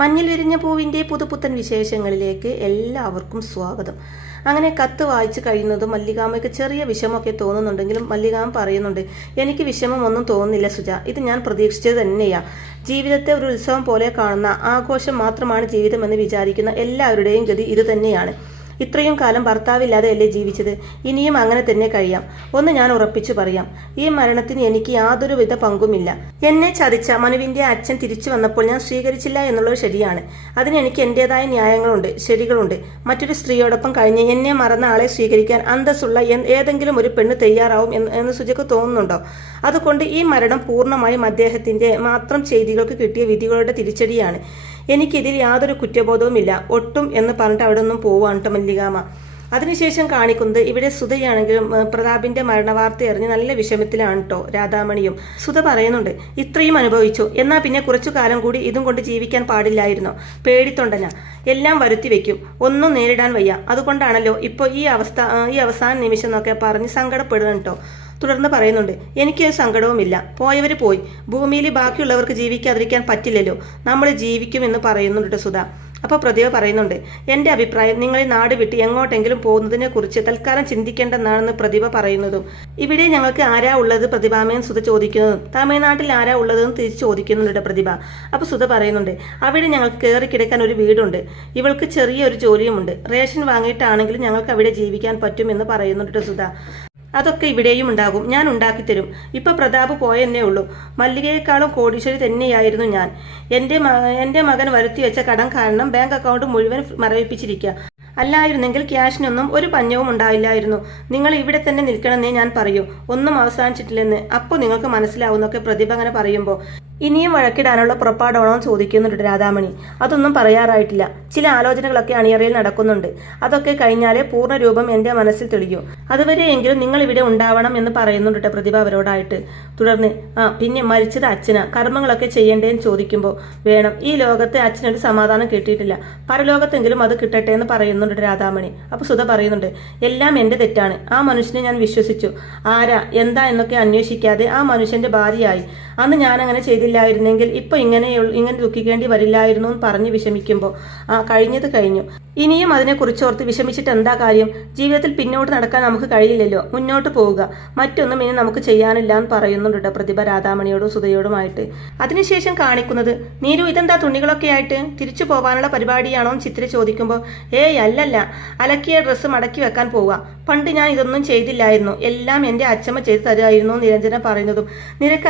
മഞ്ഞിൽ വിരിഞ്ഞ പൂവിൻ്റെ പുതുപുത്തൻ വിശേഷങ്ങളിലേക്ക് എല്ലാവർക്കും സ്വാഗതം. അങ്ങനെ കത്ത് വായിച്ചു കഴിയുന്നതും മല്ലികാമ്മയ്ക്ക് ചെറിയ വിഷമമൊക്കെ തോന്നുന്നുണ്ടെങ്കിലും മല്ലികാമ്മ പറയുന്നുണ്ട്, എനിക്ക് വിഷമമൊന്നും തോന്നുന്നില്ല സുജ, ഇത് ഞാൻ പ്രതീക്ഷിച്ചത് തന്നെയാ. ജീവിതത്തെ ഒരു ഉത്സവം പോലെ കാണുന്ന, ആഘോഷം മാത്രമാണ് ജീവിതമെന്ന് വിചാരിക്കുന്ന എല്ലാവരുടെയും ഗതി ഇത് തന്നെയാണ്. ഇത്രയും കാലം ഭർത്താവില്ലാതെയല്ലേ ജീവിച്ചത്, ഇനിയും അങ്ങനെ തന്നെ കഴിയാം. ഒന്ന് ഞാൻ ഉറപ്പിച്ചു പറയാം, ഈ മരണത്തിന് എനിക്ക് യാതൊരുവിധ പങ്കുമില്ല. എന്നെ ചതിച്ച മനുവിന്റെ അച്ഛൻ തിരിച്ചു വന്നപ്പോൾ ഞാൻ സ്വീകരിച്ചില്ല എന്നുള്ളത് ശരിയാണ്. അതിന് എനിക്ക് എന്റേതായ ന്യായങ്ങളുണ്ട്, ശരികളുണ്ട്. മറ്റൊരു സ്ത്രീയോടൊപ്പം കഴിഞ്ഞ് എന്നെ മറന്ന ആളെ സ്വീകരിക്കാൻ അന്തസ്സുള്ള ഏതെങ്കിലും ഒരു പെണ്ണ് തയ്യാറാവും എന്ന് സുജയ്ക്ക് തോന്നുന്നുണ്ടോ? അതുകൊണ്ട് ഈ മരണം പൂർണ്ണമായും അദ്ദേഹത്തിന്റെ മാത്രം ചെയ്തികൾക്ക് കിട്ടിയ വിധികളുടെ തിരിച്ചടിയാണ്. എനിക്കിതിൽ യാതൊരു കുറ്റബോധവുമില്ല ഒട്ടും എന്ന് പറഞ്ഞിട്ട് അവിടെ നിന്നും പോവാണ് കേട്ടോ മല്ലികാമ്മ. അതിനുശേഷം കാണിക്കുന്നത് ഇവിടെ സുധയാണെങ്കിലും പ്രതാപിന്റെ മരണവാർത്ത അറിഞ്ഞ് നല്ല വിഷമത്തിലാണ് കേട്ടോ രാധാമണിയും. സുധ പറയുന്നുണ്ട്, ഇത്രയും അനുഭവിച്ചു, എന്നാ പിന്നെ കുറച്ചു കാലം കൂടി ഇതും കൊണ്ട് ജീവിക്കാൻ പാടില്ലായിരുന്നോ? പേടിത്തൊണ്ടന എല്ലാം വരുത്തി വെക്കും, ഒന്നും നേരിടാൻ വയ്യ. അതുകൊണ്ടാണല്ലോ ഇപ്പോൾ ഈ അവസാന നിമിഷം എന്നൊക്കെ പറഞ്ഞ് സങ്കടപ്പെടുന്നു കേട്ടോ. തുടർന്ന് പറയുന്നുണ്ട്, എനിക്കൊരു സങ്കടവുമില്ല, പോയവർ പോയി. ഭൂമിയിൽ ബാക്കിയുള്ളവർക്ക് ജീവിക്കാതിരിക്കാൻ പറ്റില്ലല്ലോ, നമ്മൾ ജീവിക്കുമെന്ന് പറയുന്നുണ്ട് സുധ. അപ്പോൾ പ്രതിഭ പറയുന്നുണ്ട്, എൻ്റെ അഭിപ്രായം നിങ്ങൾ ഈ നാട് വിട്ട് എങ്ങോട്ടെങ്കിലും പോകുന്നതിനെ കുറിച്ച് തൽക്കാലം ചിന്തിക്കേണ്ടെന്നാണെന്ന് പ്രതിഭ പറയുന്നതും. ഇവിടെ ഞങ്ങൾക്ക് ആരാ ഉള്ളത് പ്രതിഭാമയും സുധ ചോദിക്കുന്നതും. തമിഴ്നാട്ടിൽ ആരാ ഉള്ളതെന്ന് തിരിച്ച് ചോദിക്കുന്നുണ്ട് പ്രതിഭ. അപ്പോൾ സുധ പറയുന്നുണ്ട്, അവിടെ ഞങ്ങൾക്ക് കയറി കിടക്കാൻ ഒരു വീടുണ്ട്, ഇവൾക്ക് ചെറിയൊരു ജോലിയുമുണ്ട്, റേഷൻ വാങ്ങിയിട്ടാണെങ്കിലും ഞങ്ങൾക്ക് അവിടെ ജീവിക്കാൻ പറ്റുമെന്ന് പറയുന്നുണ്ട് സുധ. അതൊക്കെ ഇവിടെയും ഉണ്ടാകും, ഞാൻ ഉണ്ടാക്കിത്തരും. ഇപ്പൊ പ്രതാപ് പോയെന്നേ ഉള്ളൂ, മല്ലികയെക്കാളും കോടീശ്വരി തന്നെയായിരുന്നു ഞാൻ. എൻ്റെ മകൻ വരുത്തി വെച്ച കടം കാരണം ബാങ്ക് അക്കൗണ്ട് മുഴുവൻ മരവിപ്പിച്ചിരിക്കുക. അല്ലായിരുന്നെങ്കിൽ ക്യാഷിനൊന്നും ഒരു പഞ്ഞവും ഉണ്ടാവില്ലായിരുന്നു. നിങ്ങൾ ഇവിടെ തന്നെ നിൽക്കണമെന്നേ ഞാൻ പറയൂ, ഒന്നും അവസാനിച്ചിട്ടില്ലെന്ന് അപ്പോൾ നിങ്ങൾക്ക് മനസ്സിലാവുന്നൊക്കെ പ്രതിഭ അങ്ങനെ പറയുമ്പോൾ. ഇനിയും വഴക്കിടാനുള്ള പുറപ്പാടാണോ ചോദിക്കുന്നുണ്ട് രാധാമണി. അതൊന്നും പറയാറായിട്ടില്ല, ചില ആലോചനകളൊക്കെ അണിയറയിൽ നടക്കുന്നുണ്ട്. അതൊക്കെ കഴിഞ്ഞാലേ പൂർണ്ണ രൂപം എൻ്റെ മനസ്സിൽ തെളിയൂ. അതുവരെയെങ്കിലും നിങ്ങൾ ഇവിടെ ഉണ്ടാവണം എന്ന് പറയുന്നുണ്ട് പ്രതിഭ അവരോടായിട്ട്. തുടർന്ന് പിന്നെ മരിച്ചത് അച്ഛനാ, കർമ്മങ്ങളൊക്കെ ചെയ്യേണ്ടതെന്ന് ചോദിക്കുമ്പോൾ വേണം, ഈ ലോകത്തെ അച്ഛനൊരു സമാധാനം കിട്ടിയിട്ടില്ല, പരലോകത്തെങ്കിലും അത് കിട്ടട്ടെ എന്ന് പറയുന്നുണ്ട് രാധാമണി. അപ്പോൾ സുധ പറയുന്നുണ്ട്, എല്ലാം എൻ്റെ തെറ്റാണ്, ആ മനുഷ്യനെ ഞാൻ വിശ്വസിച്ചു, ആരാ എന്താ എന്നൊക്കെ അന്വേഷിക്കാതെ ആ മനുഷ്യന്റെ ഭാര്യയായി. അന്ന് ഞാൻ അങ്ങനെ ചെയ്തില്ലായിരുന്നെങ്കിൽ ഇപ്പൊ ഇങ്ങനെ ദുഃഖിക്കേണ്ടി വരില്ലായിരുന്നു എന്ന് പറഞ്ഞ് വിഷമിക്കുമ്പോൾ കഴിഞ്ഞത് കഴിഞ്ഞു, ഇനിയും അതിനെക്കുറിച്ച് ഓർത്ത് വിഷമിച്ചിട്ട് എന്താ കാര്യം? ജീവിതത്തിൽ പിന്നോട്ട് നടക്കാൻ നമുക്ക് കഴിയില്ലല്ലോ, മുന്നോട്ട് പോവുക, മറ്റൊന്നും ഇനി നമുക്ക് ചെയ്യാനില്ല എന്ന് പറയുന്നുണ്ട് പ്രതിഭ രാധാമണിയോടും സുധയോടുമായിട്ട്. അതിനുശേഷം കാണിക്കുന്നത്, നീരു ഇതെന്താ തുണികളൊക്കെ ആയിട്ട് തിരിച്ചു പോകാനുള്ള പരിപാടിയാണോ എന്ന് ചിത്ര ചോദിക്കുമ്പോൾ, അല്ലല്ല, അലക്കിയ ഡ്രസ്സ് മടക്കി വെക്കാൻ പോവുക, പണ്ട് ഞാൻ ഇതൊന്നും ചെയ്തില്ലായിരുന്നു, എല്ലാം എൻ്റെ അച്ഛമ്മ ചെയ്തു തരുമായിരുന്നു നിരഞ്ജന പറയുന്നതും. നിനക്ക്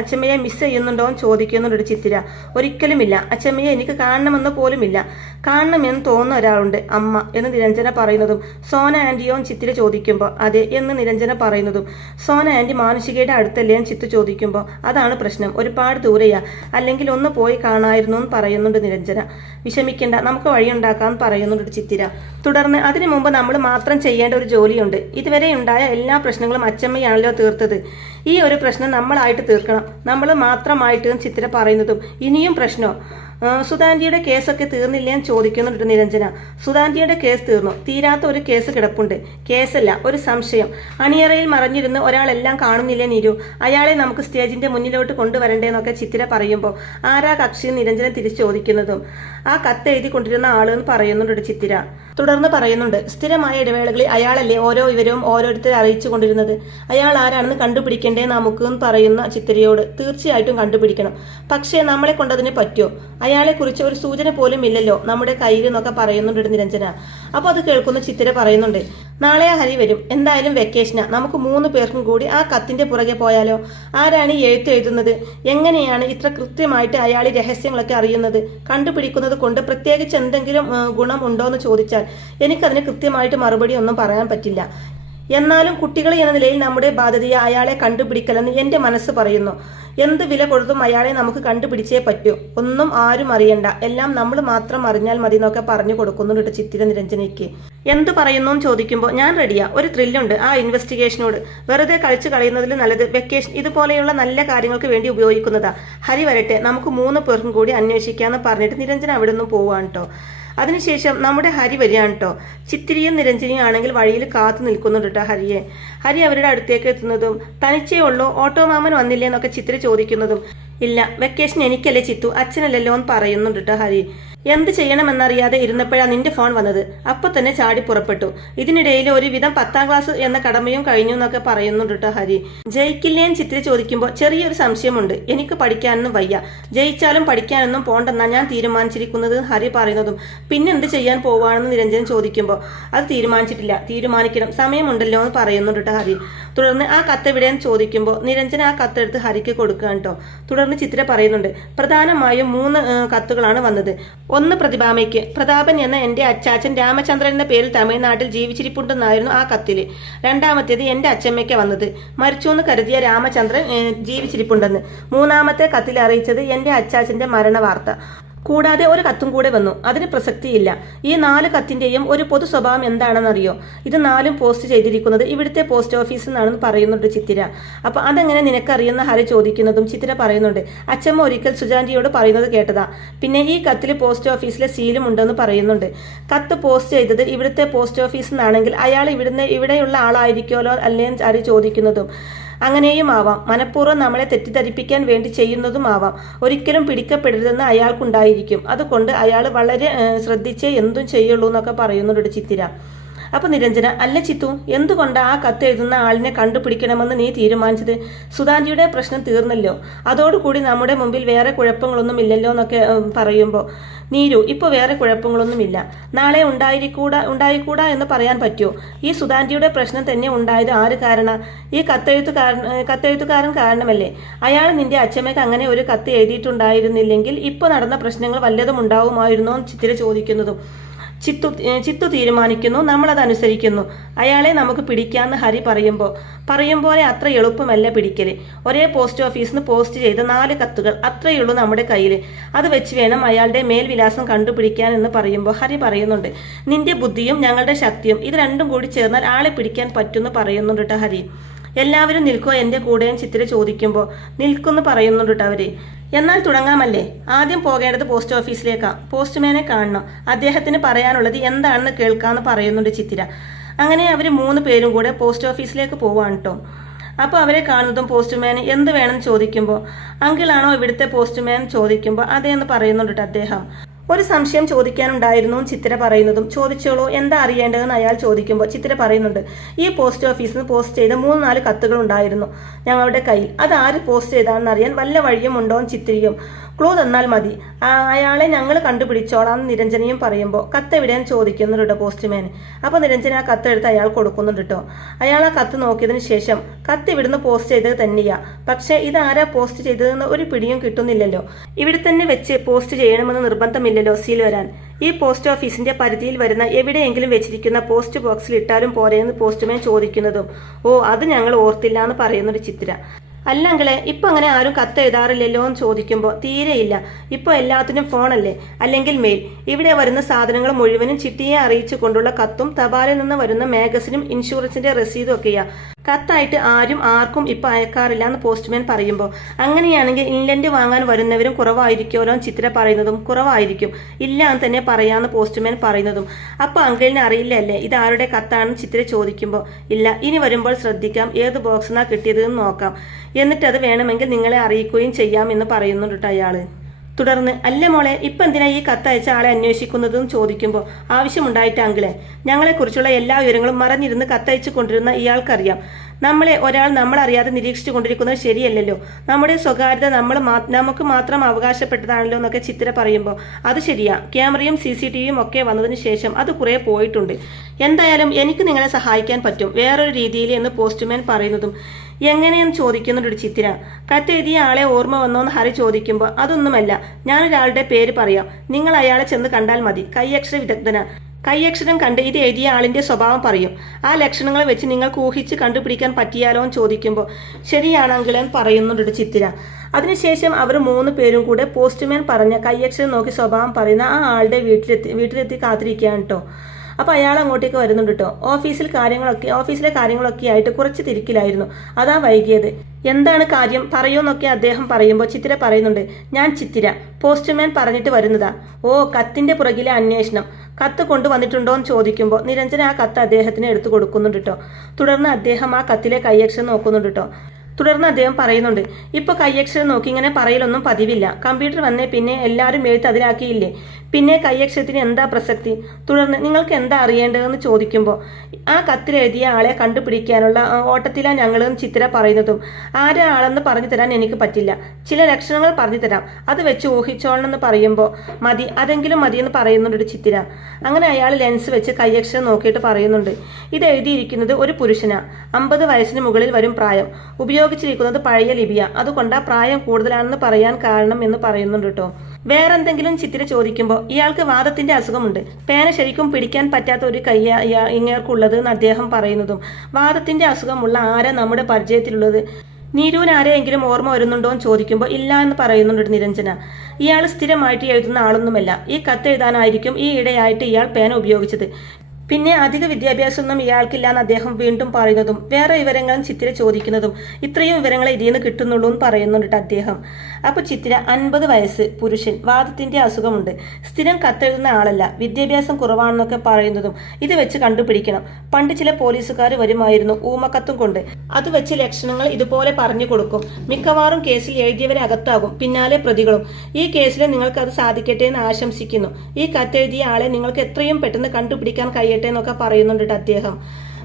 അച്ഛമ്മയെ മിസ് ചെയ്യുന്നുണ്ടോ എന്ന് ചോദിക്കുന്നുണ്ട് ചിത്തിര. ഒരിക്കലുമില്ല, അച്ഛമ്മയെ എനിക്ക് കാണണമെന്ന് പോലുമില്ല. കാണണമെന്ന് തോന്നുന്ന ഒരാളുണ്ട്, അമ്മ എന്ന് നിരഞ്ജന പറയുന്നതും. സോന ആന്റിയോ ചിത്തിര ചോദിക്കുമ്പോൾ അതെ എന്ന് നിരഞ്ജന പറയുന്നതും. സോന ആന്റി മാനുഷികയുടെ അടുത്തല്ലേ എന്ന് ചിത്തു ചോദിക്കുമ്പോൾ അതാണ് പ്രശ്നം, ഒരുപാട് ദൂരെയാ, അല്ലെങ്കിൽ ഒന്ന് പോയി കാണായിരുന്നു എന്ന് പറയുന്നുണ്ട് നിരഞ്ജന. വിഷമിക്കേണ്ട, നമുക്ക് വഴിയുണ്ടാക്കാമെന്ന് പറയുന്നുണ്ട് ചിത്തിര. തുടർന്ന് അതിനു മുമ്പ് നമ്മൾ മാത്രം ചെയ്യേണ്ട ഒരു ജോലിയുണ്ട്. ഇതുവരെ ഉണ്ടായ എല്ലാ പ്രശ്നങ്ങളും അച്ഛമ്മയാണല്ലോ തീർത്തത്, ഈ ഒരു പ്രശ്നം നമ്മളായിട്ട് തീർക്കണം, നമ്മൾ മാത്രമായിട്ട് ചിത്തിര പറയുന്നതും. ഇനിയും പ്രശ്നമോ? സുധാന്റിയുടെ കേസൊക്കെ തീർന്നില്ലേന്ന് ചോദിക്കുന്നുണ്ട് നിരഞ്ജന. സുധാന്റിയുടെ കേസ് തീർന്നു, തീരാത്ത ഒരു കേസ് കിടപ്പുണ്ട്. കേസല്ല, ഒരു സംശയം. അണിയറയിൽ മറഞ്ഞിരുന്ന് ഒരാളെല്ലാം കാണുന്നില്ലേ നീരു, അയാളെ നമുക്ക് സ്റ്റേജിന്റെ മുന്നിലോട്ട് കൊണ്ടുവരണ്ടേന്നൊക്കെ ചിത്തിര പറയുമ്പോൾ ആരാ കക്ഷി നിരഞ്ജന തിരിച്ചു ചോദിക്കുന്നതും. ആ കത്ത് എഴുതിക്കൊണ്ടിരുന്ന ആളെന്ന് പറയുന്നുണ്ട് ചിത്തിര. തുടർന്ന് പറയുന്നുണ്ട്, സ്ഥിരമായ ഇടവേളകളിൽ അയാളല്ലേ ഓരോ വിവരവും ഓരോരുത്തരെ അറിയിച്ചു കൊണ്ടിരുന്നത്, അയാൾ ആരാണെന്ന് കണ്ടുപിടിക്കേണ്ടേ നമുക്ക് എന്ന് പറയുന്ന ചിത്തിരയോട്. തീർച്ചയായിട്ടും കണ്ടുപിടിക്കണം, പക്ഷേ നമ്മളെ കൊണ്ടതിന് പറ്റുമോ? അയാളെ കുറിച്ച് ഒരു സൂചന പോലും ഇല്ലല്ലോ നമ്മുടെ കയ്യിൽ എന്നൊക്കെ പറയുന്നുണ്ട് നിരഞ്ജന. അപ്പോൾ അത് കേൾക്കുന്ന ചിത്തിര പറയുന്നുണ്ട്, നാളെ ഹരി വരും, എന്തായാലും വെക്കേഷനാ, നമുക്ക് 3 പേർക്കും കൂടി ആ കത്തിന്റെ പുറകെ പോയാലോ? ആരാണ് ഈ എഴുതുന്നത്? എങ്ങനെയാണ് ഇത്ര കൃത്യമായിട്ട് അയാൾ ഈ രഹസ്യങ്ങളൊക്കെ അറിയുന്നത്? കണ്ടുപിടിക്കുന്നത് കൊണ്ട് പ്രത്യേകിച്ച് എന്തെങ്കിലും ഗുണം ഉണ്ടോ എന്ന് ചോദിച്ചാൽ എനിക്കതിന് കൃത്യമായിട്ട് മറുപടി ഒന്നും പറയാൻ പറ്റില്ല. എന്നാലും കുട്ടികൾ എന്ന നിലയിൽ നമ്മുടെ ബാധ്യതയെ അയാളെ കണ്ടുപിടിക്കലെന്ന് എൻ്റെ മനസ്സ് പറയുന്നു. എന്ത് വില കൊടുത്തും അയാളെ നമുക്ക് കണ്ടുപിടിച്ചേ പറ്റൂ, ഒന്നും ആരും അറിയണ്ട, എല്ലാം നമ്മൾ മാത്രം അറിഞ്ഞാൽ മതി എന്നൊക്കെ പറഞ്ഞു കൊടുക്കുന്നുണ്ട് ചിത്തിര നിരഞ്ജനയ്ക്ക്. എന്ത് പറയുന്നു ചോദിക്കുമ്പോൾ ഞാൻ റെഡിയാ, ഒരു ത്രില്ലുണ്ട് ആ ഇൻവെസ്റ്റിഗേഷനോട്, വെറുതെ കളിച്ചു കളയുന്നതിൽ നല്ലത് വെക്കേഷൻ ഇതുപോലെയുള്ള നല്ല കാര്യങ്ങൾക്ക് വേണ്ടി ഉപയോഗിക്കുന്നതാ. ഹരി വരട്ടെ, നമുക്ക് 3 പേർക്കും കൂടി അന്വേഷിക്കാന്ന് പറഞ്ഞിട്ട് നിരഞ്ജന അവിടെ നിന്നും പോവാണ് കേട്ടോ. അതിനുശേഷം നമ്മുടെ ഹരി വരികയാണ് കേട്ടോ. ചിത്തിരിയും നിരഞ്ജനിയും ആണെങ്കിൽ വഴിയിൽ കാത്തു നിൽക്കുന്നുണ്ട് കേട്ടോ ഹരിയെ. ഹരി അവരുടെ അടുത്തേക്ക് എത്തുന്നതും തനിച്ചേ ഉള്ളൂ, ഓട്ടോ മാമൻ വന്നില്ലേ എന്നൊക്കെ ചിത്തിര ചോദിക്കുന്നതും ഇല്ല, വെക്കേഷൻ എനിക്കല്ലേ ചിത്തു, അച്ഛനല്ലല്ലോ എന്ന് പറയുന്നുണ്ട് കേട്ടോ ഹരി. എന്ത് ചെയ്യണമെന്നറിയാതെ ഇരുന്നപ്പോഴാണ് നിന്റെ ഫോൺ വന്നത്. അപ്പൊ തന്നെ ചാടി പുറപ്പെട്ടു. ഇതിനിടയിൽ ഒരുവിധം 10ാം ക്ലാസ് എന്ന കടമയും കഴിഞ്ഞു എന്നൊക്കെ പറയുന്നുണ്ട് കേട്ടോ ഹരി. ജയിക്കില്ലേന്ന് ചിത്ര ചോദിക്കുമ്പോൾ ചെറിയൊരു സംശയമുണ്ട്. എനിക്ക് പഠിക്കാനൊന്നും വയ്യ, ജയിച്ചാലും പഠിക്കാനൊന്നും പോണ്ടെന്നാ ഞാൻ തീരുമാനിച്ചിരിക്കുന്നത് ഹരി പറയുന്നതും പിന്നെ എന്ത് ചെയ്യാൻ പോവാണെന്ന് നിരഞ്ജൻ ചോദിക്കുമ്പോൾ അത് തീരുമാനിച്ചിട്ടില്ല, തീരുമാനിക്കണം, സമയമുണ്ടല്ലോ എന്ന് പറയുന്നുണ്ട് കേട്ടോ ഹരി. തുടർന്ന് ആ കത്ത് എവിടെയെന്ന് ചോദിക്കുമ്പോൾ നിരഞ്ജൻ ആ കത്തെടുത്ത് ഹരിക്ക് കൊടുക്കുക കേട്ടോ. തുടർന്ന് ചിത്ര പറയുന്നുണ്ട്, പ്രധാനമായും 3 കത്തുകളാണ് വന്നത്. ഒന്ന് പ്രതിഭാമയ്ക്ക്. പ്രതാപൻ എന്ന എൻ്റെ അച്ചാച്ചൻ രാമചന്ദ്രൻ എന്ന പേരിൽ തമിഴ്നാട്ടിൽ ജീവിച്ചിരിപ്പുണ്ടെന്നായിരുന്നു ആ കത്തില്. രണ്ടാമത്തേത് എൻ്റെ അച്ചമ്മയ്ക്ക് വന്നത്. മരിച്ചുവെന്ന് കരുതിയ രാമചന്ദ്രൻ ജീവിച്ചിരിപ്പുണ്ടെന്ന്. മൂന്നാമത്തെ കത്തിൽ അറിയിച്ചത് എൻ്റെ അച്ചാച്ചൻ്റെ മരണ വാർത്ത. കൂടാതെ ഒരു കത്തും കൂടെ വന്നു. അതിന് പ്രസക്തിയില്ല. ഈ 4 കത്തിന്റെയും ഒരു പൊതു സ്വഭാവം എന്താണെന്നറിയോ? ഇത് 4ഉം പോസ്റ്റ് ചെയ്തിരിക്കുന്നത് ഇവിടുത്തെ പോസ്റ്റ് ഓഫീസിൽ നിന്നാണെന്ന് പറയുന്നുണ്ട് ചിത്തിര. അപ്പൊ അതെങ്ങനെ നിനക്കറിയുന്ന ഹരി ചോദിക്കുന്നതും ചിത്തിര പറയുന്നുണ്ട്, അച്ചമ്മ ഒരിക്കൽ സുജാന്റിയോട് പറയുന്നത് കേട്ടതാ. പിന്നെ ഈ കത്തിൽ പോസ്റ്റ് ഓഫീസിലെ സീലും ഉണ്ടെന്ന് പറയുന്നുണ്ട്. കത്ത് പോസ്റ്റ് ചെയ്തത് ഇവിടുത്തെ പോസ്റ്റ് ഓഫീസിൽ നിന്നാണെങ്കിൽ അയാൾ ഇവിടെയുള്ള ആളായിരിക്കുമല്ലോ അല്ലേ ഹരി ചോദിക്കുന്നതും. അങ്ങനെയും ആവാം, മനഃപൂർവ്വം നമ്മളെ തെറ്റിദ്ധരിപ്പിക്കാൻ വേണ്ടി ചെയ്യുന്നതുമാവാം. ഒരിക്കലും പിടിക്കപ്പെടരുതെന്ന് അയാൾക്കുണ്ടായിരിക്കും. അതുകൊണ്ട് അയാൾ വളരെ ശ്രദ്ധിച്ചേ എന്തും ചെയ്യുള്ളൂ എന്നൊക്കെ പറയുന്നുണ്ട് ചിത്തിര. അപ്പൊ നിരഞ്ജന, അല്ല ചിത്തു, എന്തുകൊണ്ട് ആ കത്ത് എഴുതുന്ന ആളിനെ കണ്ടുപിടിക്കണമെന്ന് നീ തീരുമാനിച്ചത്? സുധാന്റിയുടെ പ്രശ്നം തീർന്നല്ലോ, അതോടുകൂടി നമ്മുടെ മുമ്പിൽ വേറെ കുഴപ്പങ്ങളൊന്നും ഇല്ലല്ലോ എന്നൊക്കെ പറയുമ്പോൾ നീരു, ഇപ്പൊ വേറെ കുഴപ്പങ്ങളൊന്നുമില്ല. നാളെ ഉണ്ടായിക്കൂടാ എന്ന് പറയാൻ പറ്റുമോ? ഈ സുധാന്റിയുടെ പ്രശ്നം തന്നെ ഉണ്ടായത് ആര് കാരണം? ഈ കത്തെഴുത്തുകാരൻ കാരണമല്ലേ? അയാൾ നിന്റെ അച്ഛമ്മയ്ക്ക് അങ്ങനെ ഒരു കത്ത് എഴുതിയിട്ടുണ്ടായിരുന്നില്ലെങ്കിൽ ഇപ്പൊ നടന്ന പ്രശ്നങ്ങൾ വല്ലതും ഉണ്ടാവുമായിരുന്നോ എന്ന് ചിത്തിര ചോദിക്കുന്നതും. ചിത്തു തീരുമാനിക്കുന്നു, നമ്മളത് അനുസരിക്കുന്നു. അയാളെ നമുക്ക് പിടിക്കാമെന്ന് ഹരി പറയുമ്പോലെ അത്ര എളുപ്പമല്ല പിടിക്കല്. ഒരേ പോസ്റ്റ് ഓഫീസിൽ നിന്ന് പോസ്റ്റ് ചെയ്ത 4 കത്തുകൾ അത്രയുള്ളൂ നമ്മുടെ കയ്യിൽ. അത് വെച്ച് വേണം അയാളുടെ മേൽവിലാസം കണ്ടുപിടിക്കാൻ എന്ന് പറയുമ്പോൾ ഹരി പറയുന്നുണ്ട്, നിന്റെ ബുദ്ധിയും ഞങ്ങളുടെ ശക്തിയും ഇത് രണ്ടും കൂടി ചേർന്നാൽ ആളെ പിടിക്കാൻ പറ്റുമെന്ന് പറയുന്നുണ്ട് കേട്ടോ ഹരി. എല്ലാവരും നിൽക്കോ എൻ്റെ കൂടെയും ചിത്തിര ചോദിക്കുമ്പോൾ നിൽക്കുമെന്ന് പറയുന്നുണ്ട് കേട്ടോ അവര്. എന്നാൽ തുടങ്ങാമല്ലേ? ആദ്യം പോകേണ്ടത് പോസ്റ്റ് ഓഫീസിലേക്കാ. പോസ്റ്റ്മാനെ കാണണം, അദ്ദേഹത്തിന് പറയാനുള്ളത് എന്താണെന്ന് കേൾക്കാമെന്ന് പറയുന്നുണ്ട് ചിത്തിര. അങ്ങനെ അവർ 3 പേരും കൂടെ പോസ്റ്റ് ഓഫീസിലേക്ക് പോവാണ് കേട്ടോ. അപ്പോൾ അവരെ കാണുന്നതും പോസ്റ്റ്മാൻ എന്ത് വേണമെന്ന് ചോദിക്കുമ്പോൾ അങ്കിളാണോ ഇവിടുത്തെ പോസ്റ്റ്മാൻ ചോദിക്കുമ്പോൾ അതേന്ന് പറയുന്നുണ്ട് അദ്ദേഹം. ഒരു സംശയം ചോദിക്കാനുണ്ടായിരുന്നു ചിത്തിര പറയുന്നതും. ചോദിച്ചോളൂ, എന്താ അറിയേണ്ടതെന്ന് അയാൾ ചോദിക്കുമ്പോൾ ചിത്തിര പറയുന്നുണ്ട്, ഈ പോസ്റ്റ് ഓഫീസിൽ നിന്ന് പോസ്റ്റ് ചെയ്ത 3-4 കത്തുകൾ ഉണ്ടായിരുന്നു ഞങ്ങളുടെ കയ്യിൽ. അത് ആര് പോസ്റ്റ് ചെയ്താണെന്ന് അറിയാൻ വല്ല വഴിയും ഉണ്ടോ എന്ന് ചിത്തിരിയും. ക്ലൂ തന്നാൽ മതി, അയാളെ ഞങ്ങൾ കണ്ടുപിടിച്ചോളാം നിരഞ്ജനയും പറയുമ്പോൾ കത്ത് എവിടെയെന്ന് ചോദിക്കുന്നുണ്ട് കേട്ടോ പോസ്റ്റ്മാൻ. അപ്പോൾ നിരഞ്ജന ആ കത്ത് എടുത്ത് അയാൾ കൊടുക്കുന്നുണ്ട് കേട്ടോ. അയാൾ ആ കത്ത് നോക്കിയതിന് ശേഷം കത്ത് ഇവിടുന്ന് പോസ്റ്റ് ചെയ്തത് തന്നെയാ, പക്ഷേ ഇതാരാ പോസ്റ്റ് ചെയ്തതെന്ന് ഒരു പിടിയും കിട്ടുന്നില്ലല്ലോ. ഇവിടെ തന്നെ വെച്ച് പോസ്റ്റ് ചെയ്യണമെന്ന് നിർബന്ധമില്ലല്ലോ സീൽ വരാൻ. ഈ പോസ്റ്റ് ഓഫീസിന്റെ പരിധിയിൽ വരുന്ന എവിടെയെങ്കിലും വെച്ചിരിക്കുന്ന പോസ്റ്റ് ബോക്സിൽ ഇട്ടാലും പോരെയെന്ന് പോസ്റ്റ്മാൻ ചോദിക്കുന്നതും ഓ അത് ഞങ്ങൾ ഓർത്തില്ല എന്ന് പറയുന്നൊരു ചിത്തിര. അല്ലങ്കിളെ, ഇപ്പൊ അങ്ങനെ ആരും കത്ത് എഴുതാറില്ലല്ലോ എന്ന് ചോദിക്കുമ്പോൾ തീരെയില്ല, ഇപ്പൊ എല്ലാത്തിനും ഫോണല്ലേ, അല്ലെങ്കിൽ മെയിൽ. ഇവിടെ വരുന്ന സാധനങ്ങൾ മുഴുവനും ചിട്ടിയെ അറിയിച്ചു കൊണ്ടുള്ള കത്തും തപാലിൽ നിന്ന് വരുന്ന മാഗസിനും ഇൻഷുറൻസിന്റെ രസീതും ഒക്കെയാ. കത്തായിട്ട് ആർക്കും ഇപ്പൊ അയക്കാറില്ല എന്ന് പോസ്റ്റ്മാൻ പറയുമ്പോൾ അങ്ങനെയാണെങ്കിൽ ഇൻലൻഡ് വാങ്ങാൻ വരുന്നവരും കുറവായിരിക്കുമല്ലോ ചിത്ര പറയുന്നതും. കുറവായിരിക്കും, ഇല്ല എന്ന് തന്നെ പറയാന്ന് പോസ്റ്റ്മാൻ പറയുന്നതും. അപ്പൊ അങ്കിളിന് അറിയില്ല അല്ലേ ഇത് ആരുടെ കത്താണെന്ന് ചിത്ര ചോദിക്കുമ്പോൾ ഇല്ല, ഇനി വരുമ്പോൾ ശ്രദ്ധിക്കാം, ഏത് ബോക്സിനാ കിട്ടിയത് എന്ന് നോക്കാം, എന്നിട്ട് അത് വേണമെങ്കിൽ നിങ്ങളെ അറിയിക്കുകയും ചെയ്യാം എന്ന് പറയുന്നുണ്ട് അയാള്. തുടർന്ന് അല്ല മോളെ, ഇപ്പം എന്തിനാ ഈ കത്തയച്ച ആളെ അന്വേഷിക്കുന്നതെന്ന് ചോദിക്കുമ്പോൾ ആവശ്യമുണ്ടായിട്ട് അങ്കിളെ, ഞങ്ങളെക്കുറിച്ചുള്ള എല്ലാ വിവരങ്ങളും മറഞ്ഞിരുന്ന് കത്തയച്ചു കൊണ്ടിരുന്ന ഇയാൾക്കറിയാം. ഒരാൾ നമ്മളറിയാതെ നിരീക്ഷിച്ചു കൊണ്ടിരിക്കുന്നത് ശരിയല്ലല്ലോ. നമ്മുടെ സ്വകാര്യത നമുക്ക് മാത്രം അവകാശപ്പെട്ടതാണല്ലോ എന്നൊക്കെ ചിത്ര പറയുമ്പോൾ അത് ശരിയാ, ക്യാമറയും CCTVയും ഒക്കെ വന്നതിന് ശേഷം അത് കുറെ പോയിട്ടുണ്ട്. എന്തായാലും എനിക്ക് നിങ്ങളെ സഹായിക്കാൻ പറ്റും വേറൊരു രീതിയിൽ എന്ന് പോസ്റ്റ്മാൻ പറയുന്നതും എങ്ങനെയെന്ന് ചോദിക്കുന്നുണ്ട് ചിത്തിര. കത്തെഴുതിയ ആളെ ഓർമ്മ വന്നോന്ന് ഹരി ചോദിക്കുമ്പോൾ അതൊന്നുമല്ല, ഞാനൊരാളുടെ പേര് പറയാം, നിങ്ങൾ അയാളെ ചെന്ന് കണ്ടാൽ മതി. കൈയക്ഷര വിദഗ്ധന. കൈയക്ഷരം കണ്ട് ഇത് എഴുതിയ ആളിന്റെ സ്വഭാവം പറയും. ആ ലക്ഷണങ്ങൾ വെച്ച് നിങ്ങൾക്ക് ഊഹിച്ച് കണ്ടുപിടിക്കാൻ പറ്റിയാലോ എന്ന് ചോദിക്കുമ്പോൾ ശരിയാണെങ്കിലെന്ന് പറയുന്നുണ്ട് ചിത്തിര. അതിനുശേഷം അവർ 3 പേരും കൂടെ പോസ്റ്റ്മാൻ പറഞ്ഞ കൈയക്ഷരം നോക്കി സ്വഭാവം പറയുന്ന ആ ആളുടെ വീട്ടിലെത്തി കാത്തിരിക്കുകയാണ് കേട്ടോ. അപ്പോൾ അയാൾ അങ്ങോട്ടേക്ക് വരുന്നുണ്ട് കേട്ടോ. ഓഫീസിലെ കാര്യങ്ങളൊക്കെ ആയിട്ട് കുറച്ച് തിരക്കിലായിരുന്നു, അതാ വൈകിയത്. എന്താണ് കാര്യം പറയൂന്നൊക്കെ അദ്ദേഹം പറയുമ്പോൾ ചിത്തിര പറയുന്നുണ്ട്, ഞാൻ ചിത്തിര, പോസ്റ്റ്മാൻ പറഞ്ഞിട്ട് വരുന്നതാ. ഓ, കത്തിന്റെ പുറകിലെ അന്വേഷണം. കത്ത് കൊണ്ടുവന്നിട്ടുണ്ടോ എന്ന് ചോദിക്കുമ്പോൾ നിരഞ്ജന ആ കത്ത് അദ്ദേഹത്തിന് എടുത്തു കൊടുക്കുന്നുണ്ട് കേട്ടോ. തുടർന്ന് അദ്ദേഹം ആ കത്തിലെ കൈയക്ഷരം നോക്കുന്നുണ്ട് കേട്ടോ. തുടർന്ന് അദ്ദേഹം പറയുന്നുണ്ട്, ഇപ്പോൾ കൈയക്ഷരം നോക്കി ഇങ്ങനെ പറയലൊന്നും പതിവില്ല. കമ്പ്യൂട്ടർ വന്നേ പിന്നെ എല്ലാവരും എഴുത്ത് അതിലാക്കിയില്ലേ, പിന്നെ കൈയക്ഷരത്തിന് എന്താ പ്രസക്തി? തുടർന്ന് നിങ്ങൾക്ക് എന്താ അറിയേണ്ടതെന്ന് ചോദിക്കുമ്പോൾ ആ കത്തിലെഴുതിയ ആളെ കണ്ടുപിടിക്കാനുള്ള ഓട്ടത്തിലാണ് ഞങ്ങളെന്ന് ചിത്ര പറയുന്നതും ആരാ ആളെന്ന് പറഞ്ഞു തരാൻ എനിക്ക് പറ്റില്ല, ചില ലക്ഷണങ്ങൾ പറഞ്ഞു തരാം, അത് വെച്ച് ഊഹിച്ചോളണമെന്ന് പറയുമ്പോൾ മതി, അതെങ്കിലും മതിയെന്ന് പറയുന്നുണ്ട് ചിത്ര. അങ്ങനെ അയാൾ ലെൻസ് വെച്ച് കൈയക്ഷരം നോക്കിയിട്ട് പറയുന്നുണ്ട്, ഇത് എഴുതിയിരിക്കുന്നത് ഒരു പുരുഷനാ, 50 വയസ്സിന് മുകളിൽ വരും പ്രായം, ഉപയോഗിച്ചിരിക്കുന്നത് പഴയ ലിപിയ, അതുകൊണ്ടാ പ്രായം കൂടുതലാണെന്ന് പറയാൻ കാരണം എന്ന് പറയുന്നുണ്ട് കേട്ടോ. വേറെന്തെങ്കിലും ചിത്ര ചോദിക്കുമ്പോൾ ഇയാൾക്ക് വാദത്തിന്റെ അസുഖമുണ്ട്, പേന ശരിക്കും പിടിക്കാൻ പറ്റാത്ത ഒരു കൈ ഇങ്ങേർക്കുള്ളത് എന്ന് അദ്ദേഹം പറയുന്നതും വാദത്തിന്റെ അസുഖമുള്ള ആരാ നമ്മുടെ പരിചയത്തിലുള്ളത്, നീരുവിന് ആരെയെങ്കിലും ഓർമ്മ വരുന്നുണ്ടോ എന്ന് ചോദിക്കുമ്പോൾ ഇല്ല എന്ന് പറയുന്നുണ്ട് നിരഞ്ജന. ഇയാൾ സ്ഥിരമായിട്ട് എഴുതുന്ന ആളൊന്നുമല്ല, ഈ കത്തെഴുതാനായിരിക്കും ഈ ഇടയായിട്ട് ഇയാൾ പേന ഉപയോഗിച്ചത്, പിന്നെ അധിക വിദ്യാഭ്യാസമൊന്നും ഇയാൾക്കില്ലാന്ന് അദ്ദേഹം വീണ്ടും പറയുന്നതും വേറെ വിവരങ്ങളും ചിത്ര ചോദിക്കുന്നതും ഇത്രയും വിവരങ്ങൾ ഇതിൽ നിന്ന് കിട്ടുന്നുള്ളൂ എന്ന് പറയുന്നുണ്ട് അദ്ദേഹം. അപ്പോൾ ചിത്ര 50 വയസ്സ്, പുരുഷൻ, വാദത്തിന്റെ അസുഖമുണ്ട്, സ്ഥിരം കത്തെഴുതുന്ന ആളല്ല, വിദ്യാഭ്യാസം കുറവാണെന്നൊക്കെ പറയുന്നതും ഇത് വെച്ച് കണ്ടുപിടിക്കണം. പണ്ട് ചില പോലീസുകാർ വരുമായിരുന്നു ഊമക്കത്തും കൊണ്ട്, അത് വെച്ച് ലക്ഷണങ്ങൾ ഇതുപോലെ പറഞ്ഞു കൊടുക്കും. മിക്കവാറും കേസിൽ എഴുതിയവരെ അകത്താകും, പിന്നാലെ പ്രതികളും. ഈ കേസിൽ നിങ്ങൾക്ക് അത് സാധിക്കട്ടെ എന്ന് ആശംസിക്കുന്നു. ഈ കത്തെഴുതിയ ആളെ നിങ്ങൾക്ക് എത്രയും പെട്ടെന്ന് കണ്ടുപിടിക്കാൻ കഴിയട്ടെ എന്നൊക്കെ പറയുന്നുണ്ട് അദ്ദേഹം.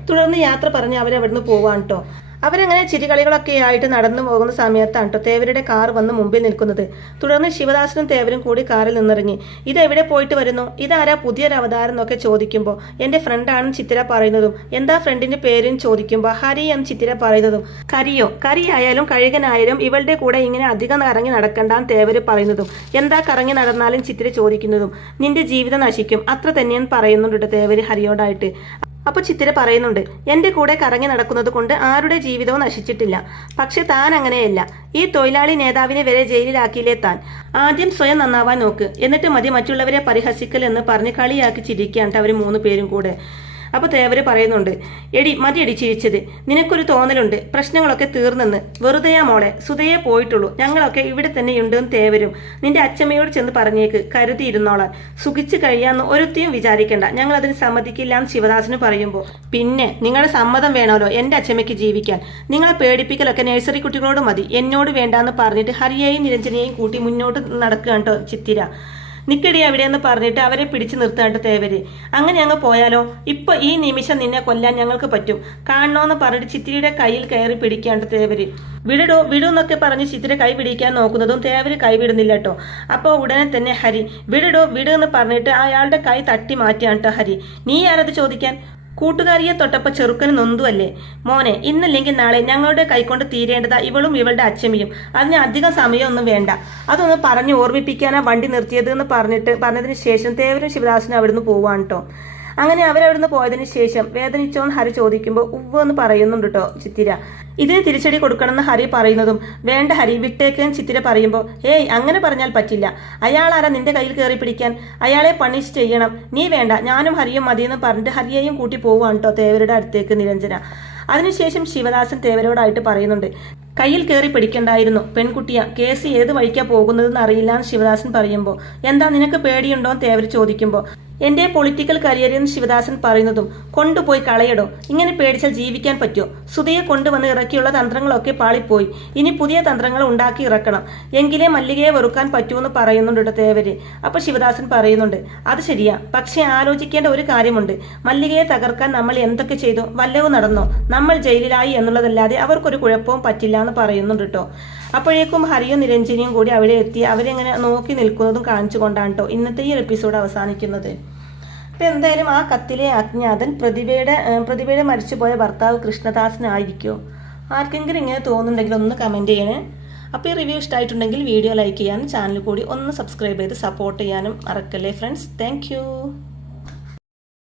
തുടർന്ന് യാത്ര പറഞ്ഞ് അവരവിടുന്ന് പോവാൻ കേട്ടോ. അവരങ്ങനെ ചിരികളികളൊക്കെ ആയിട്ട് നടന്നു പോകുന്ന സമയത്താണ് കേട്ടോ തേവരുടെ കാർ വന്ന് മുമ്പിൽ നിൽക്കുന്നത്. തുടർന്ന് ശിവദാസനും തേവരും കൂടി കാറിൽ നിന്നിറങ്ങി. ഇതെവിടെ പോയിട്ട് വരുന്നു, ഇതാരാ പുതിയൊരു അവതാരം എന്നൊക്കെ ചോദിക്കുമ്പോൾ എൻ്റെ ഫ്രണ്ടാണെന്ന് ചിത്തിര പറയുന്നതും എന്താ ഫ്രണ്ടിന്റെ പേരും ചോദിക്കുമ്പോൾ ഹരി എന്ന് ചിത്തിര പറയുന്നതും കരിയോ, കരിയായാലും കഴുകനായാലും ഇവളുടെ കൂടെ ഇങ്ങനെ അധികം കറങ്ങി നടക്കണ്ടാന്ന് തേവര് പറയുന്നതും എന്താ കറങ്ങി നടന്നാലും ചിത്തിര ചോദിക്കുന്നതും നിന്റെ ജീവിതം നശിക്കും അത്ര തന്നെയെന്ന് പറയുന്നുണ്ട് തേവര് ഹരിയോടായിട്ട്. അപ്പോൾ ചിത്തിര പറയുന്നുണ്ട്, എൻ്റെ കൂടെ കറങ്ങി നടക്കുന്നത് കൊണ്ട് ആരുടെ ജീവിതവും നശിച്ചിട്ടില്ല, പക്ഷെ താൻ അങ്ങനെയല്ല, ഈ തൊഴിലാളി നേതാവിനെ വരെ ജയിലിലാക്കിയില്ലേ താൻ, ആദ്യം സ്വയം നന്നാവാൻ നോക്ക്, എന്നിട്ട് മതി മറ്റുള്ളവരെ പരിഹസിക്കൽ എന്ന് പറഞ്ഞ് കളിയാക്കി ചിരിക്കുകയാണ് അവർ 3 പേരും കൂടെ. അപ്പോൾ തേവര് പറയുന്നുണ്ട്, എടി മതിയടി ചിരിച്ചത്, നിനക്കൊരു തോന്നലുണ്ട് പ്രശ്നങ്ങളൊക്കെ തീർന്നെന്ന്, വെറുതെയാ മോളെ, സുധയെ പോയിട്ടുള്ളൂ, ഞങ്ങളൊക്കെ ഇവിടെ തന്നെ ഉണ്ടെന്ന് തേവരും, നിന്റെ അച്ഛമ്മയോട് ചെന്ന് പറഞ്ഞേക്ക്, കരുതിയിരുന്നോളാൻ, സുഖിച്ചു കഴിയാന്ന് ഒരുത്തിയും വിചാരിക്കേണ്ട, ഞങ്ങൾ അതിന് സമ്മതിക്കില്ല എന്ന് ശിവദാസന് പറയുമ്പോൾ പിന്നെ നിങ്ങളുടെ സമ്മതം വേണമല്ലോ എൻ്റെ അച്ഛമ്മയ്ക്ക് ജീവിക്കാൻ, നിങ്ങളെ പേടിപ്പിക്കലൊക്കെ നഴ്സറി കുട്ടികളോട് മതി, എന്നോട് വേണ്ടാന്ന് പറഞ്ഞിട്ട് ഹരിയെയും നിരഞ്ജനെയും കൂട്ടി മുന്നോട്ട് നടക്കുകയാണ് കേട്ടോ ചിത്തിര. നിക്കടി അവിടെയെന്ന് പറഞ്ഞിട്ട് അവരെ പിടിച്ചു നിർത്താണ്ട് തേവര്. അങ്ങനെ അങ്ങ് പോയാലോ, ഇപ്പൊ ഈ നിമിഷം നിന്നെ കൊല്ലാൻ ഞങ്ങൾക്ക് പറ്റും, കാണണോന്ന് പറഞ്ഞിട്ട് ചിത്തിരിയുടെ കയ്യിൽ കയറി പിടിക്കാണ്ട് തേവര്. വിടടോ വിടൂന്നൊക്കെ പറഞ്ഞ് ചിത്തിര കൈ പിടിക്കാൻ നോക്കുന്നതും തേവര് കൈ വിടുന്നില്ല കേട്ടോ. അപ്പോൾ ഉടനെ തന്നെ ഹരി വിടടോ വിടുന്ന് പറഞ്ഞിട്ട് അയാളുടെ കൈ തട്ടി മാറ്റിയാണ് കേട്ടോ ഹരി. നീ ആരത് ചോദിക്കാൻ, കൂട്ടുകാരിയെ തൊട്ടപ്പോൾ ചെറുക്കന് നൊന്തുവല്ലേ മോനെ, ഇന്നല്ലെങ്കിൽ നാളെ ഞങ്ങളുടെ കൈകൊണ്ട് തീരേണ്ടതാ ഇവളും ഇവളുടെ അച്ഛമ്മയും, അതിന് അധികം സമയമൊന്നും വേണ്ട, അതൊന്ന് പറഞ്ഞ് ഓർമ്മിപ്പിക്കാനാ വണ്ടി നിർത്തിയത് എന്ന് പറഞ്ഞതിന് ശേഷം തേവരും ശിവദാസനും അവിടുന്ന് പോവാണ് കേട്ടോ. അങ്ങനെ അവരവിടുന്ന് പോയതിനു ശേഷം വേദനിച്ചോന്ന് ഹരി ചോദിക്കുമ്പോൾ ഉവ്വ് എന്ന് പറയുന്നുണ്ട് കേട്ടോ ചിത്തിര. ഇതിന് തിരിച്ചടി കൊടുക്കണമെന്ന് ഹരി പറയുന്നതും വേണ്ട ഹരി വിട്ടേക്കെന്ന് ചിത്തിര പറയുമ്പോൾ ഏയ് അങ്ങനെ പറഞ്ഞാൽ പറ്റില്ല, അയാളാരാ നിന്റെ കയ്യിൽ കയറി പിടിക്കാൻ, അയാളെ പണിഷ് ചെയ്യണം, നീ വേണ്ട ഞാനും ഹരിയും മതിയെന്ന് പറഞ്ഞിട്ട് ഹരിയെയും കൂട്ടി പോവുകയാണ് കേട്ടോ തേവരുടെ അടുത്തേക്ക് നിരഞ്ജന. അതിനുശേഷം ശിവദാസൻ തേവരോടായിട്ട് പറയുന്നുണ്ട്, കയ്യിൽ കയറി പിടിക്കണ്ടായിരുന്നു പെൺകുട്ടിയ, കേസ് ഏത് വഴിക്കാ പോകുന്നതെന്ന് അറിയില്ല എന്ന് ശിവദാസൻ പറയുമ്പോൾ എന്താ നിനക്ക് പേടിയുണ്ടോ എന്ന് തേവർ ചോദിക്കുമ്പോൾ എന്റെ പൊളിറ്റിക്കൽ കരിയറിന്ന് ശിവദാസൻ പറയുന്നതും കൊണ്ടുപോയി കളയടോ, ഇങ്ങനെ പേടിച്ചാൽ ജീവിക്കാൻ പറ്റുമോ, സുധയെ കൊണ്ടുവന്ന് ഇറക്കിയുള്ള തന്ത്രങ്ങളൊക്കെ പാളിപ്പോയി, ഇനി പുതിയ തന്ത്രങ്ങൾ ഉണ്ടാക്കി ഇറക്കണം, എങ്കിലേ മല്ലികയെ വെറുക്കാൻ പറ്റൂന്ന് പറയുന്നുണ്ട് തേവര്. അപ്പൊ ശിവദാസൻ പറയുന്നുണ്ട്, അത് ശരിയാ, പക്ഷെ ആലോചിക്കേണ്ട ഒരു കാര്യമുണ്ട്, മല്ലികയെ തകർക്കാൻ നമ്മൾ എന്തൊക്കെ ചെയ്തു, വല്ലവും നടന്നോ, നമ്മൾ ജയിലിലായി എന്നുള്ളതല്ലാതെ അവർക്കൊരു കുഴപ്പവും പറ്റില്ല എന്ന് പറയുന്നുണ്ട് കേട്ടോ. അപ്പോഴേക്കും ഹരിയും നിരഞ്ജനിയും കൂടി അവിടെ എത്തി അവരെങ്ങനെ നോക്കി നിൽക്കുന്നതും കാണിച്ചുകൊണ്ടാണ് കേട്ടോ ഇന്നത്തെ ഈ എപ്പിസോഡ് അവസാനിക്കുന്നത്. അപ്പം എന്തായാലും ആ കത്തിലെ അജ്ഞാതൻ പ്രതിഭയുടെ മരിച്ചുപോയ ഭർത്താവ് കൃഷ്ണദാസനായിരിക്കുമോ? ആർക്കെങ്കിലും ഇങ്ങനെ തോന്നുന്നുണ്ടെങ്കിൽ ഒന്ന് കമൻറ്റ് ചെയ്യണേ. അപ്പോൾ ഈ റിവ്യൂ ഇഷ്ടമായിട്ടുണ്ടെങ്കിൽ വീഡിയോ ലൈക്ക് ചെയ്യാനും ചാനൽ കൂടി ഒന്ന് സബ്സ്ക്രൈബ് ചെയ്ത് സപ്പോർട്ട് ചെയ്യാനും മറക്കല്ലേ ഫ്രണ്ട്സ്. താങ്ക്